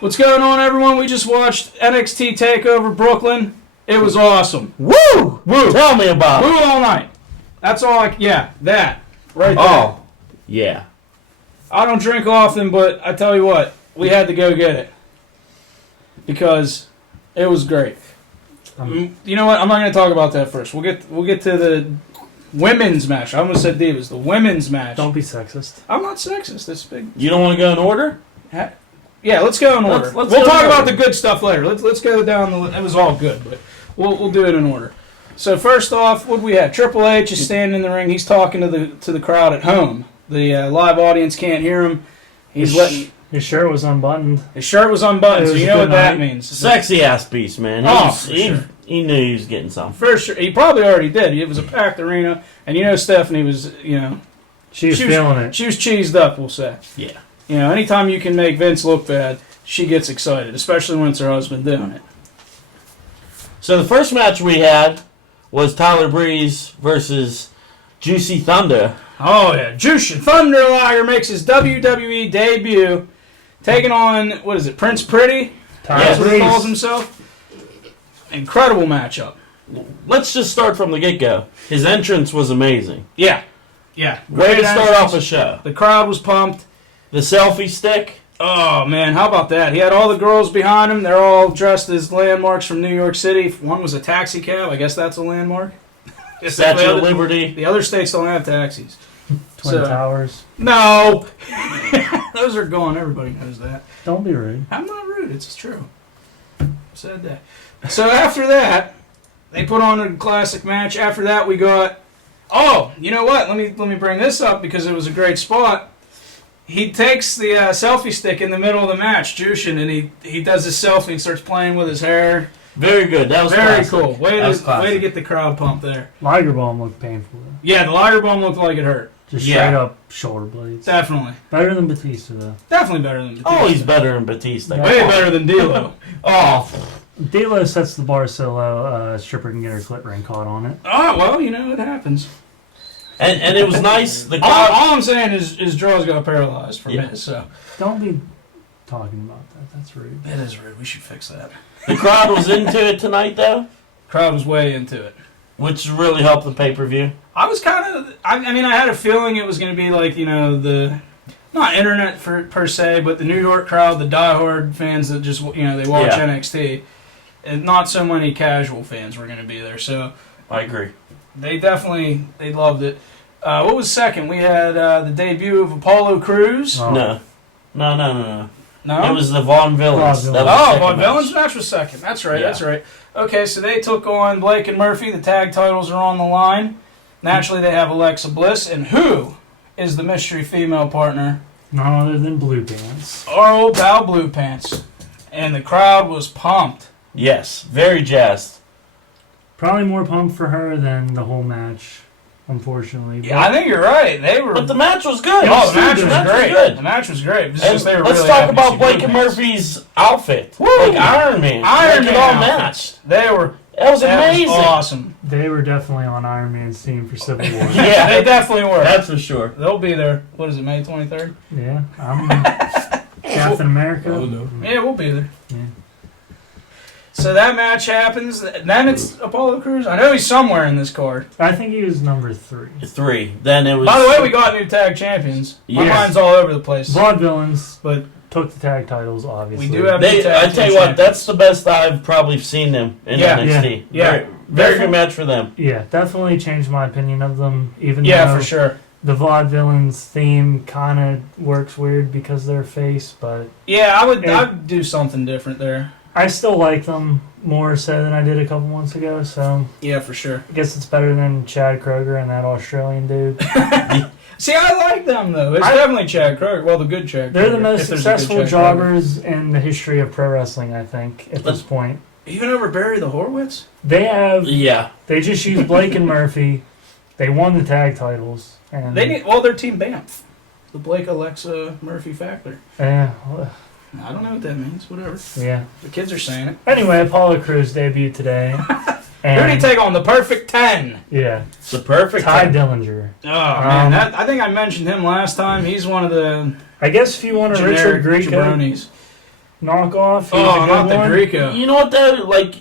What's going on, everyone? We just watched NXT Takeover Brooklyn. It was awesome. Woo! Woo! Tell me about Woo it. all night. That's all that. Right there. Oh, yeah. I don't drink often, but I tell you what, we had to go get it. Because it was great. You know what? I'm not going to talk about that first. We'll get to the women's match. I almost said divas. The women's match. Don't be sexist. I'm not sexist. That's big. You don't want to go in order? Yeah, let's go in order. Let's we'll go talk in about order. the good stuff later. Let's go down the. It was all good, but we'll do it in order. So first off, what do we have? Triple H is standing in the ring. He's talking to the crowd at home. The live audience can't hear him. He's letting. His shirt was unbuttoned. His shirt was unbuttoned, so you know what that means. Sexy ass beast, man. He knew he was getting something. For sure, he probably already did. It was a packed arena, and you know Stephanie was, She was feeling it. She was cheesed up, we'll say. Yeah. Anytime you can make Vince look bad, she gets excited, especially when it's her husband doing it. So the first match we had was Tyler Breeze versus Juicy Thunder. Oh, yeah. Jushin Thunder Liger makes his WWE debut, taking on, what is it, Prince Pretty? That's what he calls himself. Incredible matchup. Let's just start from the get-go. His entrance was amazing. Yeah. Way to start off a show. The crowd was pumped. The selfie stick. Oh, man, how about that? He had all the girls behind him. They're all dressed as landmarks from New York City. One was a taxi cab. I guess that's a landmark. Statue of Liberty. The other states don't have taxis. Twin Towers. No. Those are gone. Everybody knows that. Don't be rude. I'm not rude. It's true. Said that. So after that, they put on a classic match. After that, we got... Oh, you know what? Let me bring this up because it was a great spot. He takes the selfie stick in the middle of the match, Jushin, and he does his selfie and starts playing with his hair. Very good. That was very classic. cool. Way to get the crowd pumped there. Liger bomb looked painful though. Yeah, the Liger bomb looked like it hurt. Just straight up shoulder blades. Definitely. Better than Batista though. Definitely better than Batista. Oh, he's better than Batista. Way better than D'Lo. Oh. D'Lo sets the bar so low, stripper can get her clit ring caught on it. Oh, well, it happens. And it was nice. The all crowd. I'm saying is his jaws got paralyzed from it, so. Don't be talking about that. That's rude. It is rude. We should fix that. The crowd was into it tonight, though. Crowd was way into it. Which really helped the pay-per-view. I was kind of... I had a feeling it was going to be like, the... Not internet per se, but the New York crowd, the diehard fans that just, they watch NXT. And not so many casual fans were going to be there, so... I agree. They loved it. What was second? We had the debut of Apollo Crews. Oh. No. No? It was the Vaughn Villains. Vaughn That was the second Vaughn match. Villains match was second. That's right, Yeah. that's right. Okay, so they took on Blake and Murphy. The tag titles are on the line. Naturally, they have Alexa Bliss. And who is the mystery female partner? None other than Blue Pants. Our old pal Blue Pants. And the crowd was pumped. Yes, very jazzed. Probably more pumped for her than the whole match, unfortunately. Yeah, I think you're right. They were. But the match was good. Oh, the match was great. great. The match was great. It's just they were Let's really talk happy to see about Blake Blue and Pants. Murphy's outfit. Woo! Like Iron Man. Iron Man all outfits. matched. They were. That was That amazing. was awesome. They were definitely on Iron Man's team for Civil War. Yeah, They definitely were. that's for sure. They'll be there. What is it, May 23rd? Yeah, I'm Captain America. Oh, no. Yeah, we'll be there. Yeah. So that match happens. Then it's Apollo Crews. I know he's somewhere in this card. I think he was number 3. 3. Then it was. By the way, we got new tag champions. My Yes. mind's all over the place. Vaudevillains But took the tag titles, obviously. We do have- I tell you what, that's the best I've probably seen them in Yeah. NXT. Yeah. Very good match for them. Yeah, definitely changed my opinion of them. Even yeah, though for sure. the Vaudevillains theme kind of works weird because of their face, but Yeah, I'd do something different there. I still like them more so than I did a couple months ago. So Yeah, for sure. I guess it's better than Chad Kroger and that Australian dude. See, I like them though. It's definitely Chad Kroger. Well, the good Chad. They're the Kroger, most if there's a good successful Chad Kroger. jobbers in the history of pro wrestling, I think, at this point. Even over Barry the Horowitz. They have. Yeah. They just used Blake and Murphy. They won the tag titles, and Their team Banff, the Blake Alexa Murphy Factor. yeah, I don't know what that means. Whatever. yeah. The kids are saying it. Anyway, Apollo Crews debuted today. Who did he take on? The Perfect 10. Yeah, It's the perfect Ty time. Dillinger. Oh man, I think I mentioned him last time. He's one of the I guess if you want a Richard generic Grieco, jabronis. knockoff. He Oh, was a not good the one. Greco. You know what though? Like,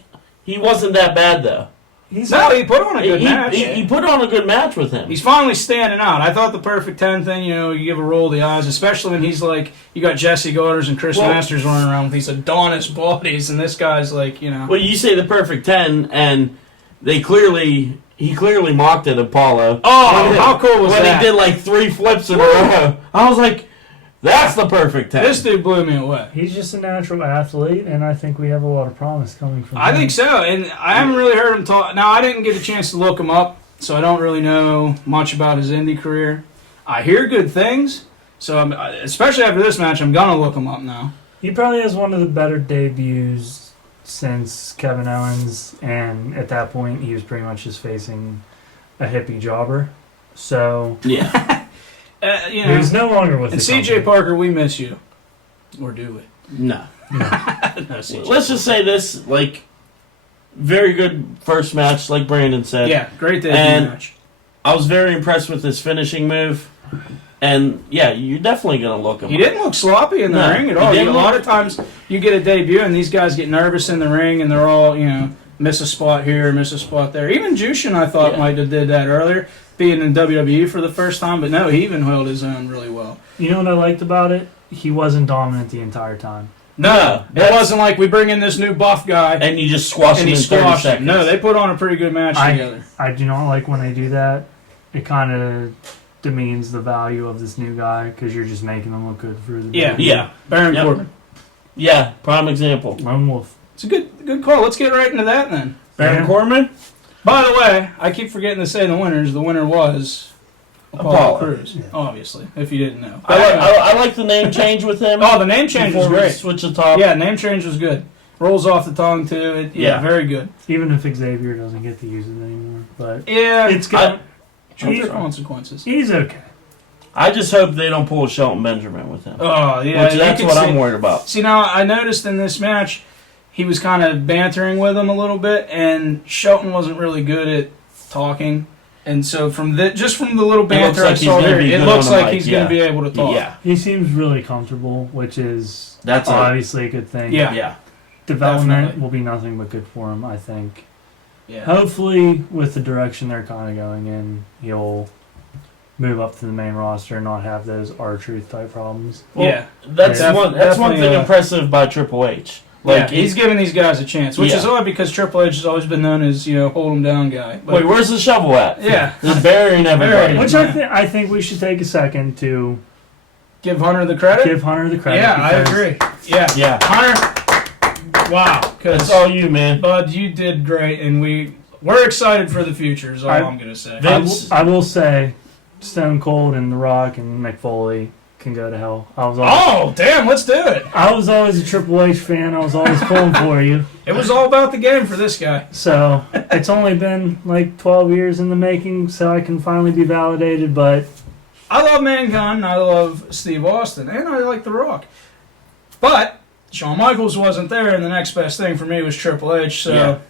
he wasn't that bad though. No, he put on a good match. He put on a good match with him. He's finally standing out. I thought the perfect 10 thing, you give a roll of the eyes, especially when he's like, you got Jesse Garders and Chris Masters running around with these Adonis bodies, and this guy's like, Well, you say the perfect 10, and he clearly mocked it, Apollo. Oh, how cool was that? When he did like 3 flips in a row. I was like, that's the perfect 10. This dude blew me away. He's just a natural athlete, and I think we have a lot of promise coming from him. I think so, and I haven't really heard him talk. Now, I didn't get a chance to look him up, so I don't really know much about his indie career. I hear good things, so especially after this match, I'm going to look him up now. He probably has one of the better debuts since Kevin Owens, and at that point, he was pretty much just facing a hippie jobber. So, yeah. he's no longer with and the CJ company. Parker, we miss you. Or do we? No. No, CJ. Let's just say this, like, very good first match, like Brandon said. Yeah, great debut And match. I was very impressed with his finishing move. And, yeah, you're definitely going to look him He up. didn't look sloppy in the No, ring at he all. didn't A lot of times you get a debut and these guys get nervous in the ring and they're all, miss a spot here, miss a spot there. Even Jushin, I thought, might have did that earlier, being in WWE for the first time. But no, he even held his own really well. You know what I liked about it? He wasn't dominant the entire time. No, it wasn't like we bring in this new buff guy And you just squash him and he in 30 squashed him. seconds. No, they put on a pretty good match together. I do not like when they do that. It kind of demeans the value of this new guy because you're just making them look good for the Yeah. WWE. Yeah. Baron Yep. Corbin. Yeah, prime example. Lone Wolf. It's a good call. Let's get right into that then. Baron Corbin? By the way, I keep forgetting to say the winners. The winner was Apollo Crews, obviously, if you didn't know. I like the name change with him. Oh, the name change was Before we great. switch the top. Yeah, name change was good. Rolls off the tongue, too. Yeah. Very good. Even if Xavier doesn't get to use it anymore. But Yeah. it's good. There's consequences. He's okay. I just hope they don't pull a Shelton Benjamin with him. Oh, yeah. Which you that's can what see- I'm worried about. See, now, I noticed in this match, he was kind of bantering with him a little bit, and Shelton wasn't really good at talking. And so from just from the little banter I like he's saw gonna here, be it good looks on the like mic, he's going to be able to talk. Yeah. He seems really comfortable, which is That's obviously a good thing. Yeah. Yeah. Development Definitely. will be nothing but good for him, I think. Yeah. Hopefully, with the direction they're kind of going in, he'll move up to the main roster and not have those R-Truth type problems. Well, Yeah. That's Yeah. one Definitely, thing impressive by Triple H. Like he's giving these guys a chance, which is Yeah. odd because Triple H has always been known as hold him down guy. But Wait, where's the shovel at? Yeah. Just burying everybody. Which Yeah. I think we should take a second to give Hunter the credit. give Hunter the credit. Yeah, I because agree. Yeah, Yeah. Hunter. Wow, It's because all you, man. Bud, you did great, and we're excited for the future. Is all I'm gonna say. Vince- I will say, Stone Cold and The Rock and Mick Foley can go to hell. Oh, damn! Let's do it. I was always a Triple H fan. I was always pulling for you. It was all about the game for this guy. So it's only been like 12 years in the making, so I can finally be validated. But I love Mankind, and I love Steve Austin, and I like The Rock. But Shawn Michaels wasn't there, and the next best thing for me was Triple H. So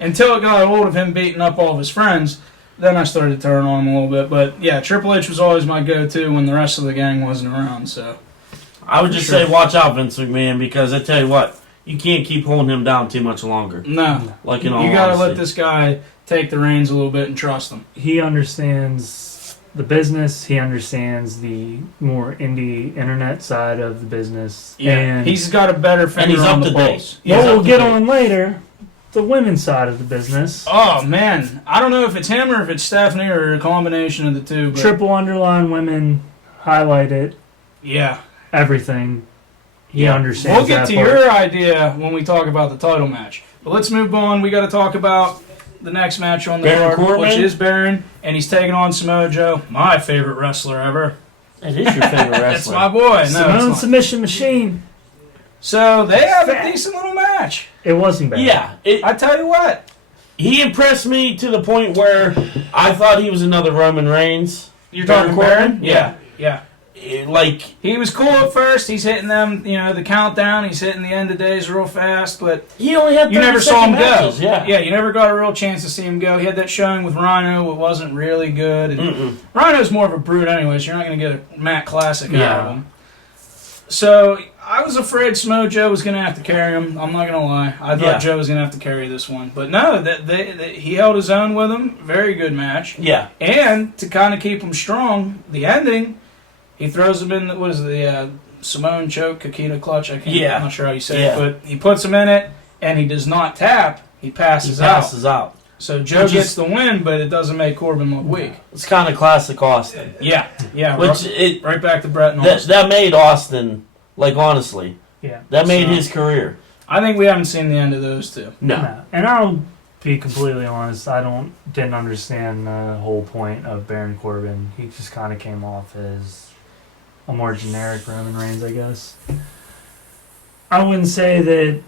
until it got hold of him beating up all of his friends, then I started to turn on him a little bit. But yeah, Triple H was always my go-to when the rest of the gang wasn't around. So I would just say watch out, Vince McMahon, because I tell you what, you can't keep holding him down too much longer. no, Like you in all gotta honesty. let this guy take the reins a little bit and trust him. he understands the business. He understands the more indie internet side of the business. Yeah, and he's got a better finger he's on up the to date. pulse. He's what up we'll to get date. on later, the women's side of the business. Oh man, I don't know if it's him or if it's Stephanie or a combination of the two. But Triple underline women, highlight it, yeah, everything. He Yeah. understands. We'll get that to part. your idea when we talk about the title match. But let's move on. We got to talk about the next match on the Baron card, which Corbin? is Baron, and he's taking on Samoa Joe, my favorite wrestler ever. It is your favorite That's wrestler. my boy. No, Simone it's not. submission machine. So they have a decent little match. It wasn't bad. Yeah, I tell you what. he impressed me to the point where I thought he was another Roman Reigns. You're Baron talking Corbin? Baron? Yeah. Like, He was cool at first. He's hitting them, the countdown. He's hitting the end of days real fast, but he only had 30 you never saw him matches. go. Yeah. you never got a real chance to see him go. He had that showing with Rhino. It wasn't really good. And Mm-mm. Rhino's more of a brute anyway, so you're not going to get a Matt Classic out of Yeah. him. So I was afraid Samoa Joe was going to have to carry him. I'm not going to lie. I thought Joe was going to have to carry this one. But no, he held his own with him. Very good match. Yeah. And to kind of keep him strong, the ending, he throws him in, the Samoan choke, Kakita clutch? I'm not sure how you say it. But he puts him in it, and he does not tap. He passes out. So Joe gets the win, but it doesn't make Corbin look weak. It's kind of classic Austin. Yeah. Right back to Brett and Austin. That made Austin, like, honestly, that made his career. I think we haven't seen the end of those two. No. And I'll be completely honest, didn't understand the whole point of Baron Corbin. He just kind of came off as a more generic Roman Reigns, I guess. I wouldn't say that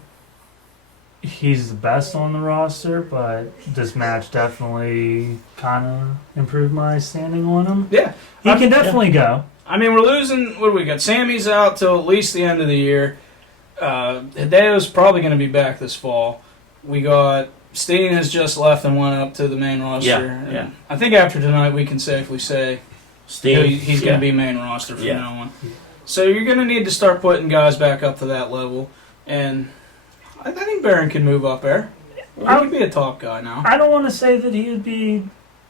he's the best on the roster, but this match definitely kind of improved my standing on him. Yeah. He can definitely go. I mean, we're losing, what do we got? Sammy's out till at least the end of the year. Hideo's probably going to be back this fall. We got Steen has just left and went up to the main roster. Yeah. I think after tonight we can safely say Steen, he's going to be main roster from now on. So you're going to need to start putting guys back up to that level. And I think Baron can move up there. He could be a top guy now. I don't want to say that he would be,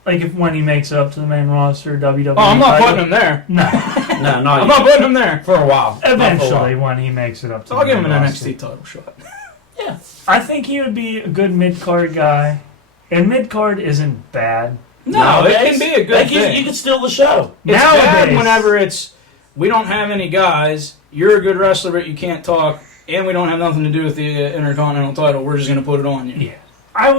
like, when he makes it up to the main roster, WWE. Oh, I'm not putting him there. No. I'm not putting him there. For a while. Eventually, when he makes it up to so I'll give him an roster. NXT title shot. Yeah. I think he would be a good mid-card guy. And mid-card isn't bad. No, it can be a good thing. You can steal the show. It's bad whenever we don't have any guys, you're a good wrestler, but you can't talk, and we don't have nothing to do with the Intercontinental title. We're just going to put it on you. Yeah. I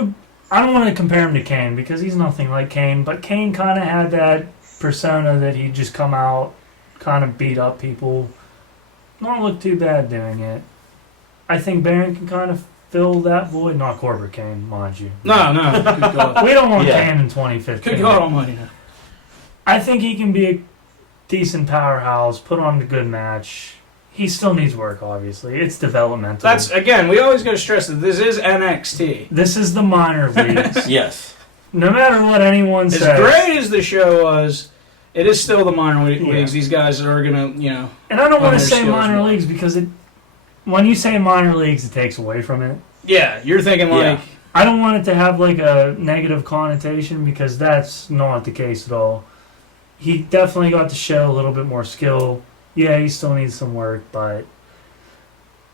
don't want to compare him to Kane because he's nothing like Kane, but Kane kind of had that persona that he'd just come out, kind of beat up people. Don't look too bad doing it. I think Baron can kind of fill that void. Not Corbett Kane, mind you. No. Good God. We don't want Kane in 2015. Good God almighty. No. I think he can be a decent powerhouse, put on a good match. He still needs work, obviously. It's developmental. That's, again, we always got to stress that this is NXT. This is the minor leagues. Yes. No matter what anyone says. As great as the show was, it is still the minor leagues. These guys are going to, And I don't want to say minor leagues because when you say minor leagues, it takes away from it. Yeah, you're thinking like... I don't want it to have like a negative connotation because that's not the case at all. He definitely got to show a little bit more skill. Yeah, he still needs some work, but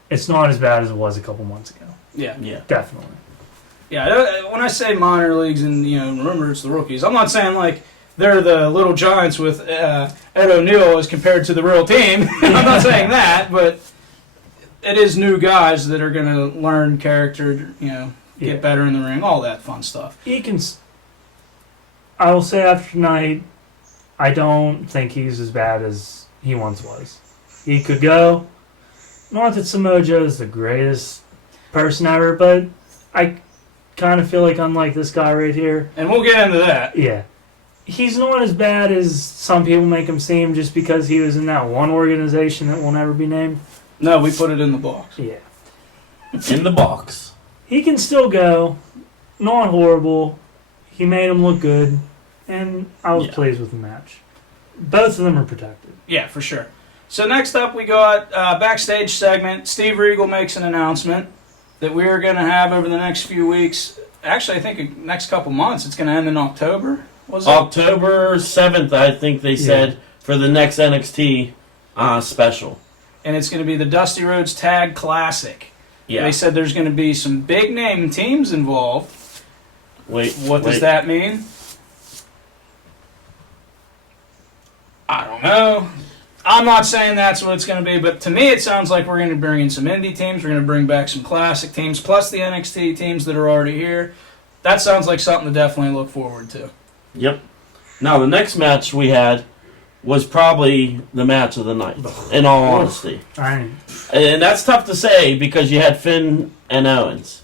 it's not as bad as it was a couple months ago. Yeah. Definitely. Yeah, when I say minor leagues and, remember it's the rookies, I'm not saying like they're the little giants with Ed O'Neill as compared to the real team. I'm not saying that, but it is new guys that are going to learn character, get better in the ring, all that fun stuff. I will say after tonight, I don't think he's as bad as he once was. He could go. Not that Samoa Joe is the greatest person ever, but I kind of feel like unlike this guy right here. And we'll get into that. Yeah. He's not as bad as some people make him seem just because he was in that one organization that will never be named. No, we put it in the box. Yeah. In the box. He can still go. Not horrible. He made him look good. And I was pleased with the match. Both of them are protected. Yeah, for sure. So next up we got backstage segment. Steve Regal makes an announcement that we are going to have over the next few weeks. Actually, I think the next couple months. It's going to end in October. Was it? October 7th, I think they said, for the next NXT special. And it's going to be the Dusty Rhodes Tag Classic. Yeah. They said there's going to be some big name teams involved. What does that mean? I don't know. I'm not saying that's what it's going to be, but to me it sounds like we're going to bring in some indie teams. We're going to bring back some classic teams, plus the NXT teams that are already here. That sounds like something to definitely look forward to. Yep. Now, the next match we had was probably the match of the night, in all honesty. And that's tough to say because you had Finn and Owens.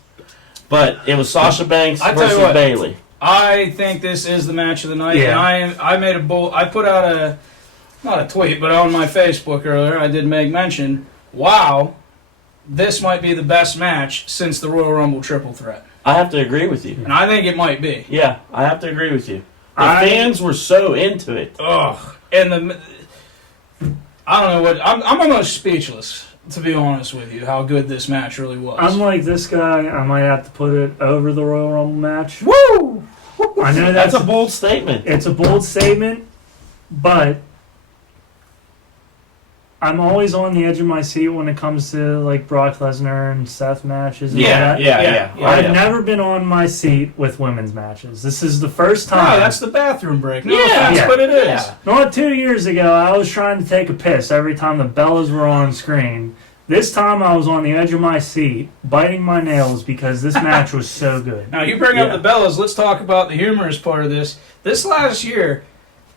But it was Sasha Banks versus Bayley. I think this is the match of the night. Yeah. And I made I put out not a tweet, but on my Facebook earlier, I did make mention, wow, this might be the best match since the Royal Rumble Triple Threat. I have to agree with you. And I think it might be. Yeah, I have to agree with you. The fans were so into it. Ugh. And I don't know what. I'm almost speechless, to be honest with you, how good this match really was. Unlike this guy, I might have to put it over the Royal Rumble match. Woo! I know That's a bold statement. It's a bold statement, but I'm always on the edge of my seat when it comes to like Brock Lesnar and Seth matches and all that. Yeah. I've never been on my seat with women's matches. This is the first time. No, that's the bathroom break. No Yeah. offense, but it is. Yeah. Not 2 years ago, I was trying to take a piss every time the Bellas were on screen. This time I was on the edge of my seat, biting my nails because this match was so good. Now, you bring up the Bellas. Let's talk about the humorous part of this. This last year,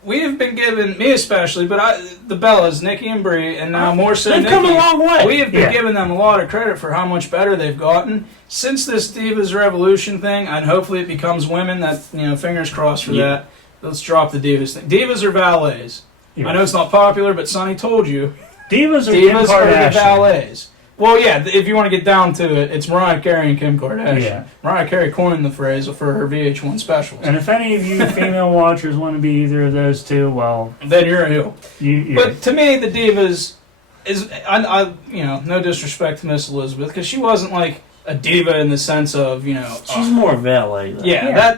we have been given, me especially, but the Bellas, Nikki and Brie, and now more so They've Nikki, come a long way. we have been giving them a lot of credit for how much better they've gotten since this Divas Revolution thing, and hopefully it becomes women. That, fingers crossed for that. Let's drop the Divas thing. Divas are valets. Yeah. I know it's not popular, but Sonny told you. Divas are Kim Divas are the Kardashian. valets. Well, yeah, if you want to get down to it, it's Mariah Carey and Kim Kardashian. Yeah. Mariah Carey coined the phrase for her VH1 specials. And if any of you female watchers want to be either of those two, well, Then you're a heel. you But to me, the Divas is, no disrespect to Miss Elizabeth, because she wasn't like a diva in the sense of, She's more valet, though. yeah,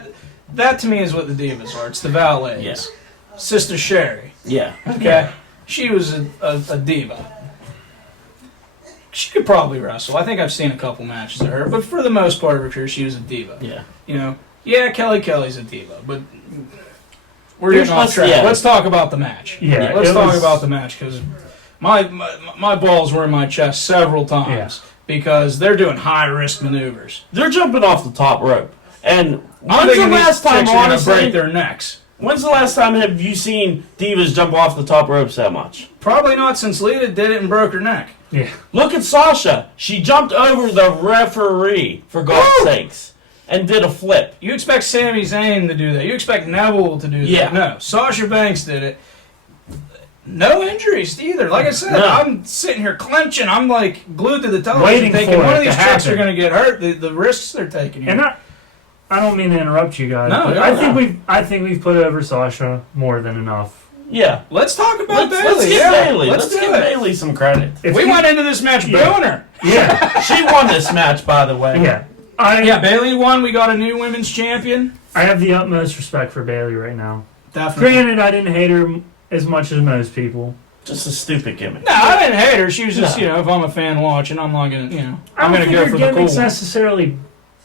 that to me is what the Divas are. It's the valets. Yeah. Sister Sherry. Yeah. Okay? She was a diva. She could probably wrestle. I think I've seen a couple matches of her, but for the most part of her career, she was a diva. Yeah. Kelly's a diva, but we're getting off track. Yeah. Let's talk about the match. Yeah, Let's talk about the match, because my balls were in my chest several times because they're doing high-risk maneuvers. They're jumping off the top rope. And I'm when's the thinking last these time, chicks are gonna honestly, break their necks? when's the last time have you seen divas jump off the top ropes that much? Probably not since Lita did it and broke her neck. Yeah. Look at Sasha. She jumped over the referee, for God's sakes, and did a flip. You expect Sami Zayn to do that. You expect Neville to do that. Yeah. No, Sasha Banks did it. No injuries either. Like I said, No. I'm sitting here clenching. I'm like glued to the television Waiting thinking for one it of these to chicks happen. are going to get hurt. The risks they're taking here. And I don't mean to interrupt you guys, No, but no, I think we've put over Sasha more than enough. Yeah. Let's talk about Let's Bayley. give Bayley. Let's Let's do give it. Bayley some credit. If We you- went into this match Yeah. booing her. Yeah, She won this match, by the way. yeah. Yeah, Bayley won. We got a new women's champion. I have the utmost respect for Bayley right now. Definitely. Granted, I didn't hate her as much as most people. Just a stupid gimmick. No, I didn't hate her. She was just, No. if I'm a fan watching, I'm not going to, I I'm don't going to think go her for the cool gimmick's one. necessarily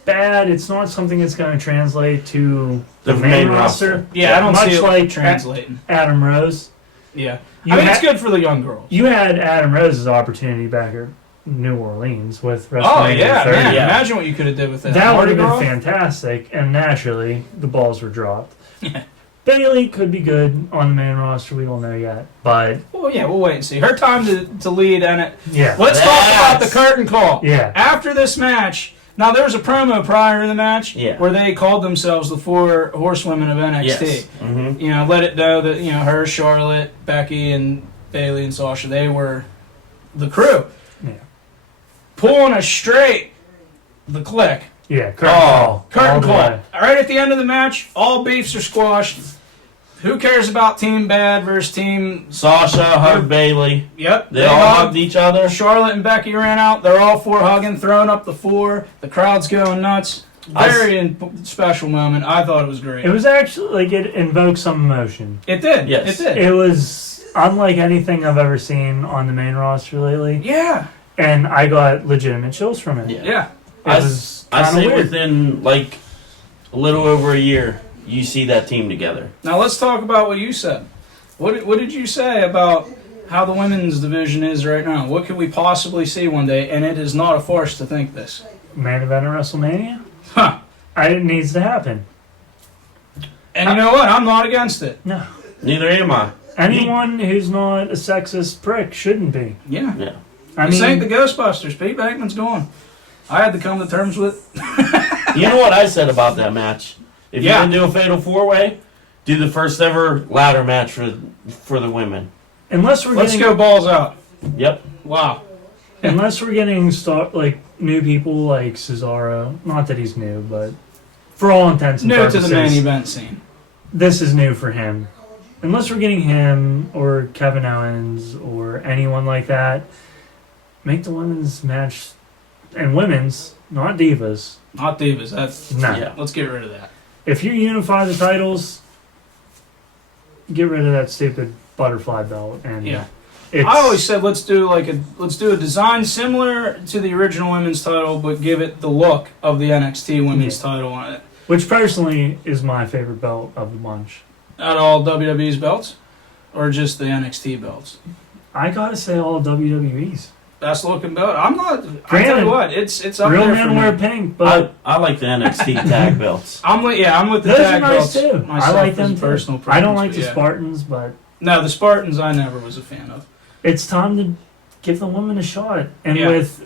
bad. It's not something that's going to translate to the The main main roster. Yeah, I don't much see it like translating. Adam Rose. Yeah. You I mean, had- it's good for the young girls. You had Adam Rose's opportunity back at New Orleans with WrestleMania Oh, yeah, 30. man. Yeah. Imagine what you could have did with that. That would have Mardi been Gras? fantastic, and naturally, the balls were dropped. Bayley could be good on the main roster. We don't know yet, but Well, yeah, we'll wait and see. Her time to lead, and it. yeah, Let's talk about the Yes. curtain call. yeah, After this match, now there was a promo prior to the match Yeah. where they called themselves the Four Horsewomen of NXT. Yes. Mm-hmm. Let it know that her, Charlotte, Becky, and Bayley and Sasha, they were the crew. yeah, Pulling us straight, the click. yeah. Curtain call, Curtain all the call. way. Right at the end of the match, all beefs are squashed. Who cares about Team Bad versus Team... Sasha hugged Bayley. Yep. They all hugged each other. Charlotte and Becky ran out. They're all four hugging, throwing up the four. The crowd's going nuts. Very special moment. I thought it was great. It was actually like it invoked some emotion. It did. Yes. It did. It was unlike anything I've ever seen on the main roster lately, Yeah. and I got legitimate chills from it. Yeah. Yeah. It was I kind of say weird. within like a little over a year, you see that team together. Now let's talk about what you said. What did you say about how the women's division is right now? What could we possibly see one day? And it is not a farce to think this. Main event of WrestleMania. Huh. It needs to happen. And you know what? I'm not against it. No. Neither am I. Anyone who's not a sexist prick shouldn't be. Yeah. Yeah. I This ain't mean, the Ghostbusters. Pete Bankman's gone. I had to come to terms with it. You know what I said about that match? If Yeah. you're gonna do a fatal four-way, do the first ever ladder match for the women. unless we're Let's getting go balls out. Yep. Wow. unless we're getting like new people like Cesaro. Not that he's new, but for all intents and New to purposes, the main event scene. this is new for him. unless we're getting him or Kevin Owens or anyone like that, make the women's match and women's, not divas. Not divas. That's No. Yeah. Let's get rid of that. If you unify the titles, get rid of that stupid butterfly belt. And Yeah. it's, I always said let's do a design similar to the original women's title, but give it the look of the NXT women's title on it. which personally is my favorite belt of the bunch. Not all WWE's belts, or just the NXT belts. I gotta say all WWE's. Best looking belt. I'm not. I tell Granted, you what, it's up Real there men for wear me. pink, but I like the NXT tag belts. I'm with the those are tag nice belts. too. I myself like as them a too. personal I don't like preference, the but yeah. Spartans, but No, the Spartans I never was a fan of. it's time to give the women a shot. And Yeah. with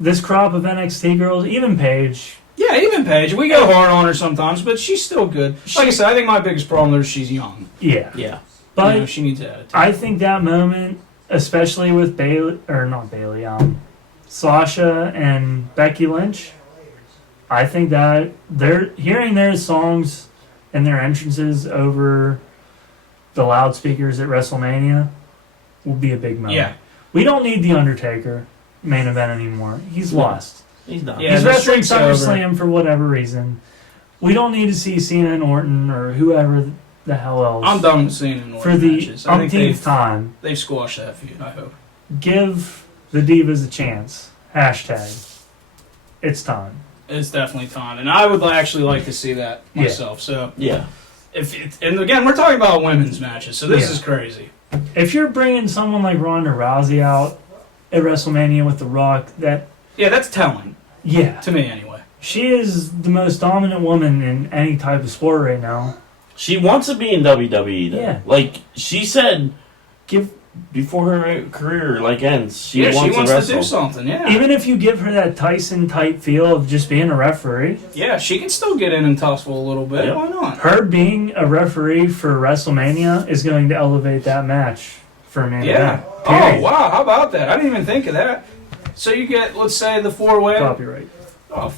this crop of NXT girls, even Paige. Yeah, even Paige. We go hard on her sometimes, but she's still good. Like I said, I think my biggest problem is she's young. Yeah. Yeah. But You know, she needs attitude. I think that moment, especially with Sasha and Becky Lynch, I think that they're hearing their songs and their entrances over the loudspeakers at WrestleMania will be a big moment. Yeah. We don't need The Undertaker main event anymore. He's lost. He's not. Yeah, He's the wrestling streak's over. SummerSlam for whatever reason. We don't need to see Cena and Orton or whoever the hell else. I'm done with seeing in for the matches. I think umpteenth time. they've squashed that feud, I hope. Give the Divas a chance. Hashtag. It's time. It's definitely time. And I would actually like to see that Yeah. myself. So, Yeah. and again, we're talking about women's matches, so this Yeah. is crazy. If you're bringing someone like Ronda Rousey out at WrestleMania with The Rock, Yeah, that's telling, yeah, to me anyway. she is the most dominant woman in any type of sport right now. She wants to be in WWE, though. Yeah. Like, she said, before her career, ends, she wants she to wants wrestle. to do something, yeah. Even if you give her that Tyson-type feel of just being a referee, Yeah, she can still get in and tussle a little bit. Yep. Why not? her being a referee for WrestleMania is going to elevate that match for a main Yeah. event. Oh, Period. wow. How about that? I didn't even think of that. So you get, let's say, the four-way. Copyright. Oh,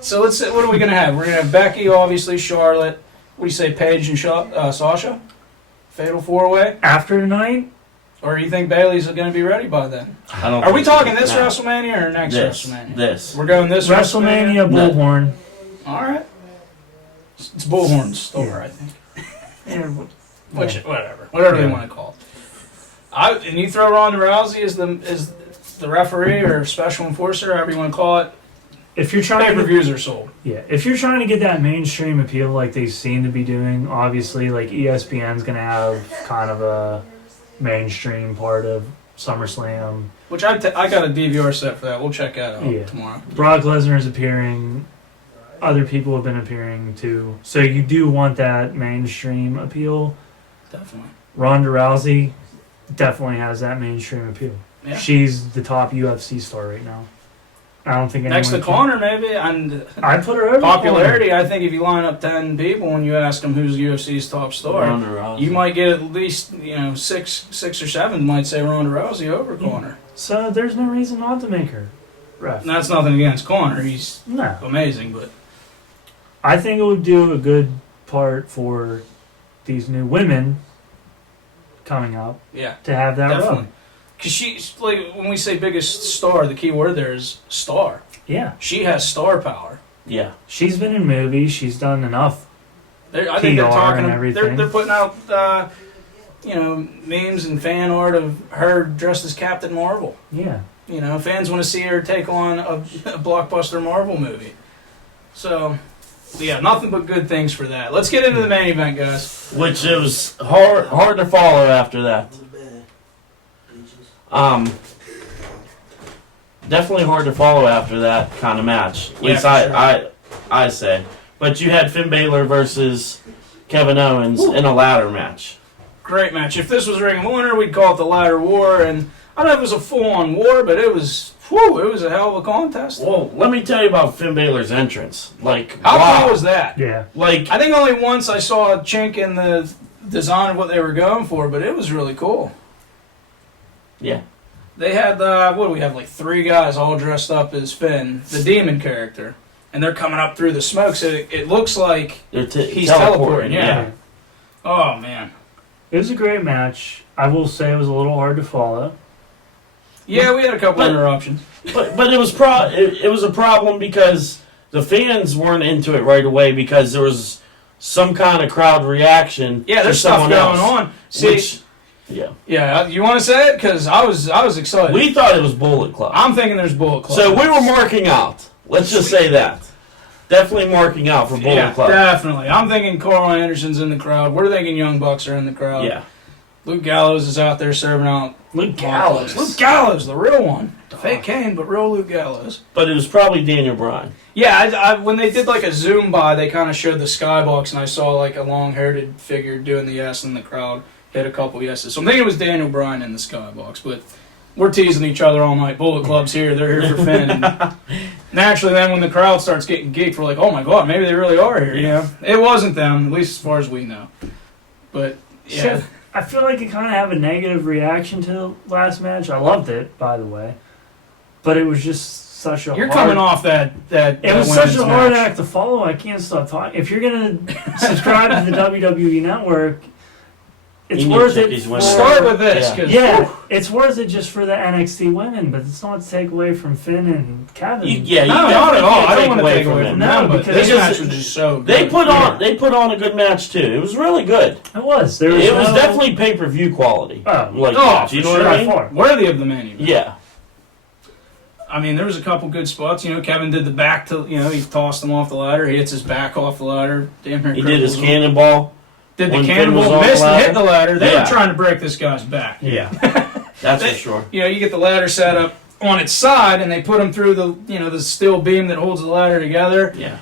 so let's say, what are we going to have? We're going to have Becky, obviously, Charlotte. What do you say, Paige and Sasha? Fatal four-way? After tonight, Or you think Bailey's going to be ready by then? I don't Are we think so. talking this No. WrestleMania or next This. WrestleMania? This. We're going this WrestleMania No. Bullhorn. All right. It's Bullhorn's store, Yeah. I think. Yeah. Whatever they Yeah. want to call it. And you throw Ronda Rousey as the referee or special enforcer, however you want to call it. If you're trying to Pay-per-views are sold. if you're trying to get that mainstream appeal like they seem to be doing, obviously like ESPN's gonna have kind of a mainstream part of SummerSlam. Which I got a DVR set for that. We'll check that out Yeah. tomorrow. Brock Lesnar is appearing. Other people have been appearing too. So you do want that mainstream appeal. Definitely. Ronda Rousey definitely has that mainstream appeal. Yeah. She's the top UFC star right now. I don't think Next to anyone Conor, maybe. And I put her over popularity, I think if you line up 10 people and you ask them who's UFC's top star, Ronda Rousey. you might get at least, six or seven might say Ronda Rousey over Yeah. Conor. So there's no reason not to make her ref. And that's nothing against Conor. He's No. amazing, but I think it would do a good part for these new women coming up yeah, to have that definitely. rub. Because she's, like, when we say biggest star, the key word there is star. Yeah. She has star power. Yeah. She's been in movies. She's done enough. I think they're PR talking. and everything. They're putting out, memes and fan art of her dressed as Captain Marvel. Yeah. Fans want to see her take on a blockbuster Marvel movie. So, yeah, nothing but good things for that. Let's get into the main event, guys. Which it was hard to follow after that. Definitely hard to follow after that kind of match. At least I say. But you had Finn Balor versus Kevin Owens in a ladder match. Great match. If this was Ring of Honor, we'd call it the Ladder War, and I don't know if it was a full-on war, but it was a hell of a contest. Well, let me tell you about Finn Balor's entrance. How wow. cool was that? Yeah. I think only once I saw a chink in the design of what they were going for, but it was really cool. Yeah. They had, what do we have, like 3 guys all dressed up as Finn, the demon character, and they're coming up through the smoke, so it looks like They're he's teleporting, yeah. Oh, man. It was a great match. I will say it was a little hard to follow. Yeah, we had a couple interruptions. But it was it was a problem because the fans weren't into it right away because there was some kind of crowd reaction. Yeah, there's to stuff someone going else, on. See, which, yeah. Yeah, you want to say it? Because I was excited. We thought it was Bullet Club. I'm thinking there's Bullet Club. So we were marking out. Let's just say that. Definitely marking out for Bullet Club. Definitely. I'm thinking Carl Anderson's in the crowd. We're thinking Young Bucks are in the crowd. Yeah. Luke Gallows is out there serving out. Luke Gallows. Luke Gallows, the real one. Fake Kane, but real Luke Gallows. But it was probably Daniel Bryan. Yeah, I when they did like a zoom by, they kind of showed the skybox, and I saw like a long-haired figure doing the yes in the crowd. Hit a couple yeses. So I'm thinking it was Daniel Bryan in the skybox, but we're teasing each other all night. Bullet Club's here. They're here for Finn. And naturally, then when the crowd starts getting geeked, we're like, oh my god, maybe they really are here. You know, it wasn't them, at least as far as we know. But yeah. So, I feel like it kind of have a negative reaction to the last match. I loved it, by the way, but it was just such a. You're coming off that. It was such a hard act to follow. I can't stop talking. If you're gonna subscribe to the WWE Network, it's worth it. Start with this, yeah, it's worth it just for the NXT women, but it's not to take away from Finn and Kevin. Not at all. I don't want to take away from them, but because this match was just so good. They put on a good match too. It was really good. It was. It was definitely pay-per-view quality. Oh, you know what I mean? Worthy of the main event. Yeah. I mean, there was a couple good spots. You know, Kevin did the back to. You know, he tossed him off the ladder. He hits his back off the ladder. Damn near. He did his cannonball. Did the cannonball, missed and hit the ladder. They were trying to break this guy's back. Yeah, that's for sure. You know, you get the ladder set up on its side, and they put him through the steel beam that holds the ladder together. Yeah.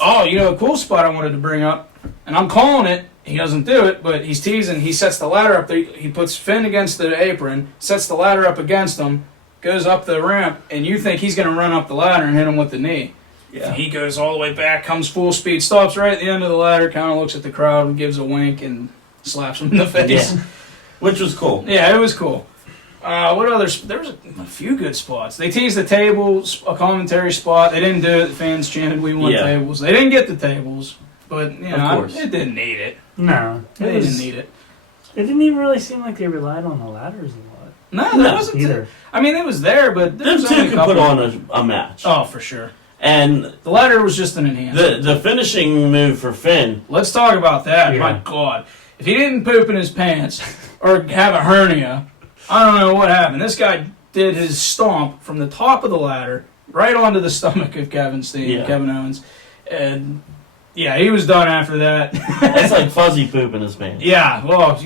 Oh, you know, a cool spot I wanted to bring up, and I'm calling it. He doesn't do it, but he's teasing. He sets the ladder up there. He puts Finn against the apron, sets the ladder up against him, goes up the ramp, and you think he's going to run up the ladder and hit him with the knee. Yeah. He goes all the way back, comes full speed, stops right at the end of the ladder, kind of looks at the crowd, gives a wink, and slaps him in the face. Yeah. Which was cool. Yeah, it was cool. What other? There was a few good spots. They teased the tables, a commentary spot. They didn't do it. The fans chanted, "We want tables." They didn't get the tables, but you know, it didn't need it. No, they didn't need it. It didn't even really seem like they relied on the ladders a lot. No, that wasn't either. I mean, it was there, but there them two could put on a match. Oh, for sure. And the ladder was just an enhancement. The finishing move for Finn. Let's talk about that. Yeah. My God, if he didn't poop in his pants or have a hernia, I don't know what happened. This guy did his stomp from the top of the ladder right onto the stomach of Kevin Owens, and yeah, he was done after that. That's like Fuzzy poop in his pants. Yeah, well,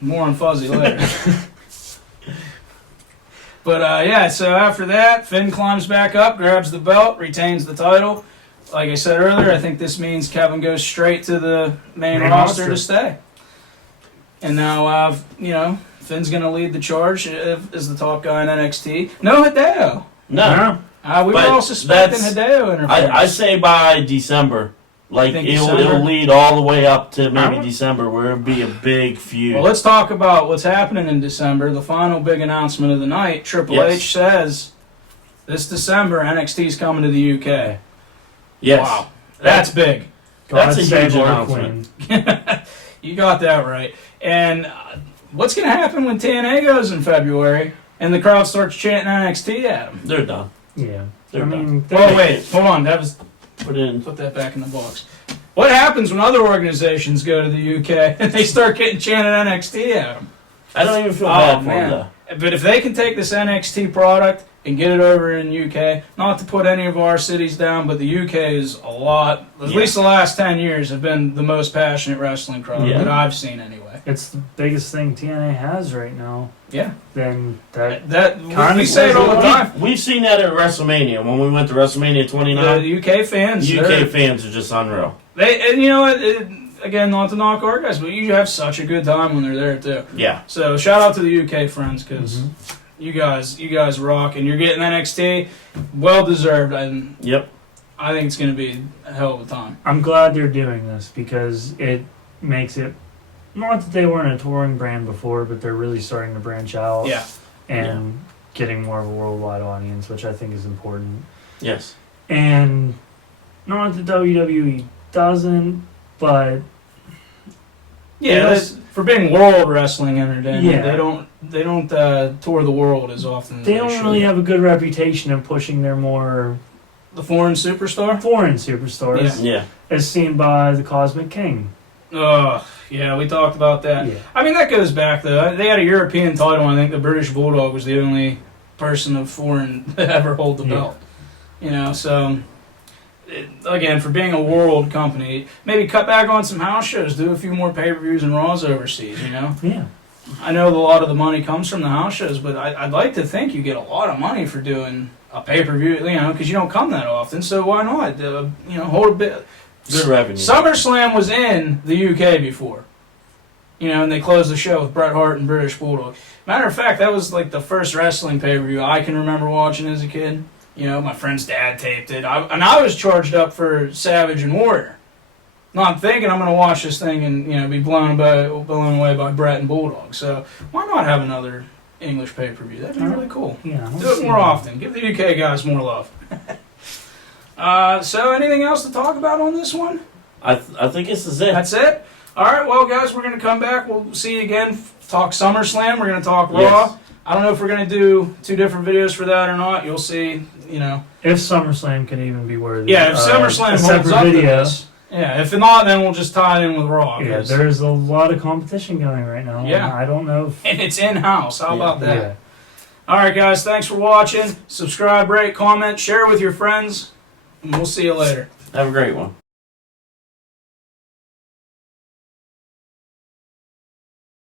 more on Fuzzy later. But so after that, Finn climbs back up, grabs the belt, retains the title. Like I said earlier, I think this means Kevin goes straight to the main roster to stay. And now, Finn's going to lead the charge as the top guy in NXT. No Hideo. No. We were all suspecting Hideo interference. I say by December. Like, it'll lead all the way up to maybe December, where it'll be a big feud. Well, let's talk about what's happening in December. The final big announcement of the night. Triple H says, this December, NXT's coming to the UK. Yes. Wow. That's big. That's a huge announcement. You got that right. And what's going to happen when TNA goes in February and the crowd starts chanting NXT at them? They're done. Yeah. They're done. Well, wait. Hold on. Put that back in the box. What happens when other organizations go to the UK and they start getting chanted NXT at them? I don't even feel bad for them, though. But if they can take this NXT product and get it over in UK, not to put any of our cities down, but the UK is a lot, at least the last 10 years, have been the most passionate wrestling crowd that I've seen anyway. It's the biggest thing TNA has right now. Yeah. Then we say it all the time. We've seen that at WrestleMania when we went to WrestleMania 29. The UK fans. UK fans are just unreal. And you know what? Again, not to knock our guys, but you have such a good time when they're there too. Yeah. So shout out to the UK friends because you guys rock, and you're getting NXT, well deserved. And I think it's going to be a hell of a time. I'm glad they're doing this because it makes it. Not that they weren't a touring brand before, but they're really starting to branch out. Yeah. And getting more of a worldwide audience, which I think is important. Yes. And not that WWE doesn't, but Yeah, for being world wrestling entertainment, Yeah. they don't tour the world as often. They as don't should. really have a good reputation of pushing their more The foreign superstar. foreign superstars, Yeah. as seen by the Cosmic King. Oh, yeah, we talked about that. Yeah. I mean, that goes back though. They had a European title. And I think the British Bulldog was the only person of foreign to ever hold the belt. You know, so again, for being a world company, maybe cut back on some house shows, do a few more pay-per-views and Raws overseas. You know. Yeah. I know a lot of the money comes from the house shows, but I'd like to think you get a lot of money for doing a pay-per-view, you know, because you don't come that often. So why not? You know, hold a bit. Good revenue. SummerSlam was in the UK before, you know, and they closed the show with Bret Hart and British Bulldog. Matter of fact, that was like the first wrestling pay-per-view I can remember watching as a kid. You know, my friend's dad taped it, and I was charged up for Savage and Warrior. Not thinking I'm going to watch this thing and, you know, be blown away by Bret and Bulldog. So why not have another English pay-per-view? That'd be really cool. Yeah. Do it more often. Give the UK guys more love. So anything else to talk about on this one? I think this is it. That's it? All right, well, guys, we're going to come back. We'll see you again. Talk SummerSlam. We're going to talk Raw. Yes. I don't know if we're going to do 2 different videos for that or not. You'll see, you know. If SummerSlam can even be worthy. Yeah, if SummerSlam a holds separate up to video. this. Yeah, if not, then we'll just tie it in with Raw. Yeah, there's a lot of competition going right now. Yeah. I don't know if... And it's in-house. How about that? Yeah. All right, guys, thanks for watching. Subscribe, rate, comment, share with your friends, and we'll see you later. Have a great one.